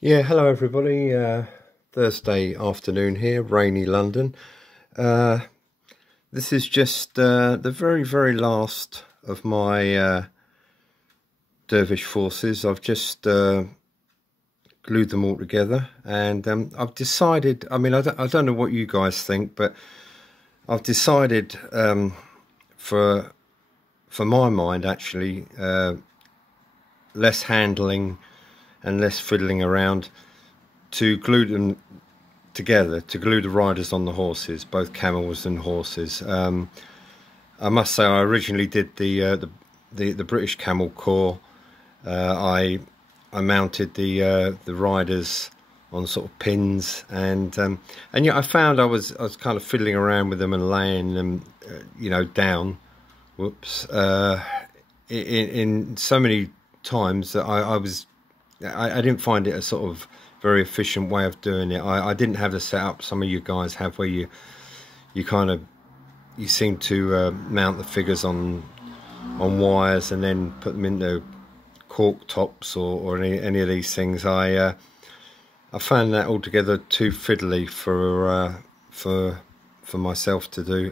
Yeah, hello everybody. Thursday afternoon here, rainy London. Uh, this is just the very last of my Dervish forces. I've just glued them all together, and I've decided. I mean, I don't know what you guys think, but I've decided for my mind actually, less handling and less fiddling around, to glue them together, to glue the riders on the horses, both camels and horses. I must say, I originally did the British Camel Corps. I mounted the riders on sort of pins, and yeah, I found I was kind of fiddling around with them and laying them, down. Whoops! In so many times that I didn't find it a sort of very efficient way of doing it. I didn't have the setup some of you guys have, where you seem to mount the figures on wires and then put them into cork tops or any of these things. I found that altogether too fiddly for myself to do.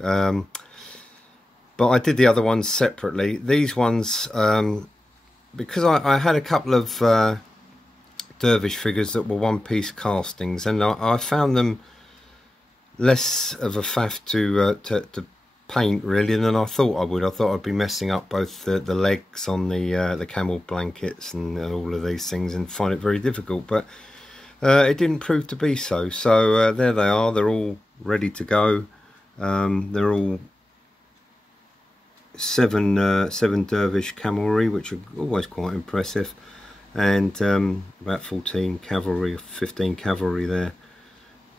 But I did the other ones separately. These ones, because I had a couple of Dervish figures that were one-piece castings, and I found them less of a faff to paint really than I thought I would. I thought I'd be messing up both the legs on the camel blankets and all of these things, and find it very difficult. But it didn't prove to be so. So there they are. They're all ready to go. They're all seven Dervish camelry, which are always quite impressive. And about 14 cavalry, 15 cavalry there,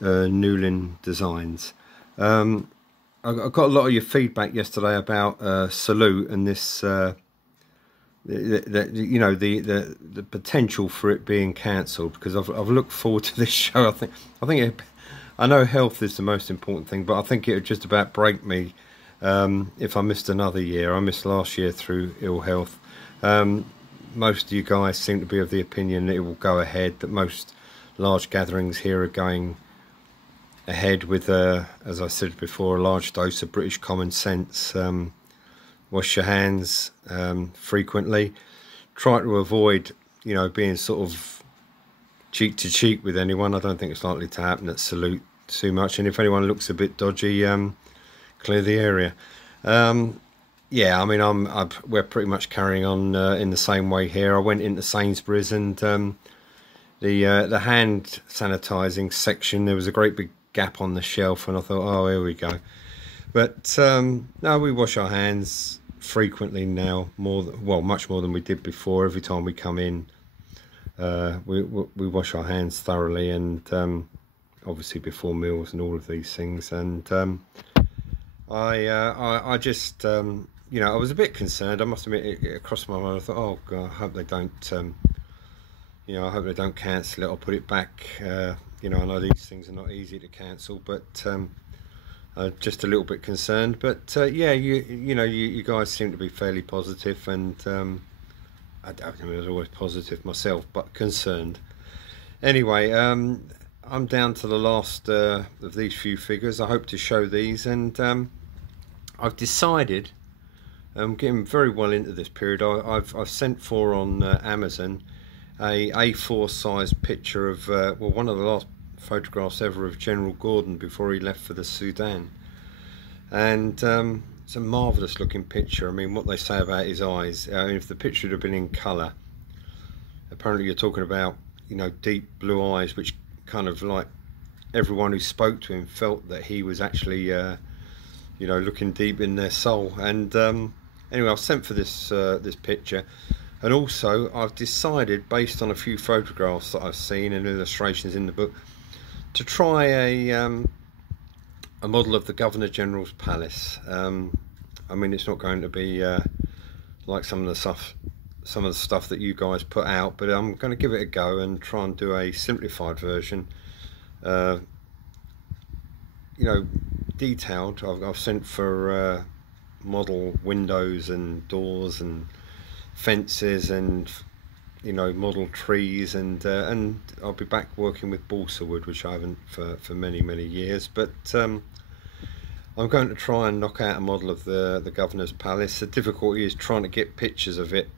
Newlin designs. I got a lot of your feedback yesterday about Salute and this, the potential for it being cancelled, because I've looked forward to this show. I know health is the most important thing, but I think it would just about break me if I missed another year. I missed last year through ill health. Most of you guys seem to be of the opinion that it will go ahead, that most large gatherings here are going ahead with, as I said before, a large dose of British common sense. Wash your hands frequently. Try to avoid, being sort of cheek to cheek with anyone. I don't think it's likely to happen at Salute too much. And if anyone looks a bit dodgy, clear the area. Yeah, I mean, we're pretty much carrying on in the same way here. I went into Sainsbury's, and the hand sanitising section, there was a great big gap on the shelf, and I thought, oh, here we go. But no, we wash our hands frequently now, much more than we did before. Every time we come in, we wash our hands thoroughly, and obviously before meals and all of these things. And I just, I was a bit concerned. I must admit, it crossed my mind. I thought, oh God, I hope they don't, I hope they don't cancel it or put it back. I know these things are not easy to cancel, but just a little bit concerned. But yeah, you guys seem to be fairly positive, and I was always positive myself, but concerned. Anyway, I'm down to the last of these few figures. I hope to show these, and I've decided, I'm getting very well into this period. I've sent for on Amazon a A4 size picture of one of the last photographs ever of General Gordon before he left for the Sudan, and it's a marvellous looking picture. I mean, what they say about his eyes, if the picture had been in colour, apparently you're talking about deep blue eyes, which kind of, like, everyone who spoke to him felt that he was actually looking deep in their soul. And anyway, I've sent for this picture, and also I've decided, based on a few photographs that I've seen and illustrations in the book, to try a model of the Governor General's Palace. I mean, it's not going to be like some of the stuff that you guys put out, but I'm going to give it a go and try and do a simplified version. Detailed. I've sent for model windows and doors and fences and you know, model trees, and I'll be back working with balsa wood, which I haven't for many years. But I'm going to try and knock out a model of the governor's palace. The difficulty is trying to get pictures of it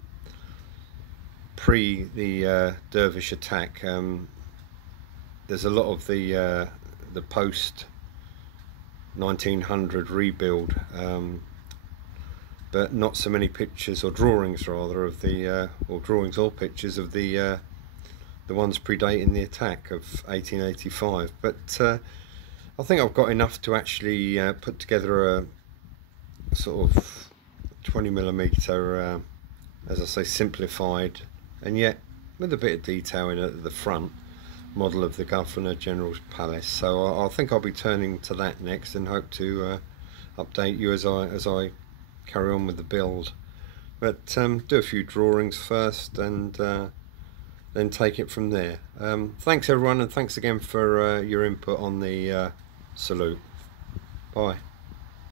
pre the Dervish attack. There's a lot of the post 1900 rebuild, but not so many pictures or drawings rather of the or drawings or pictures of the ones predating the attack of 1885. But I think I've got enough to actually put together a sort of 20mm, as I say, simplified and yet with a bit of detail in at the front model of the Governor General's Palace. So I think I'll be turning to that next, and hope to update you as I carry on with the build. But do a few drawings first, and then take it from there. Thanks everyone, and thanks again for your input on the salute. Bye.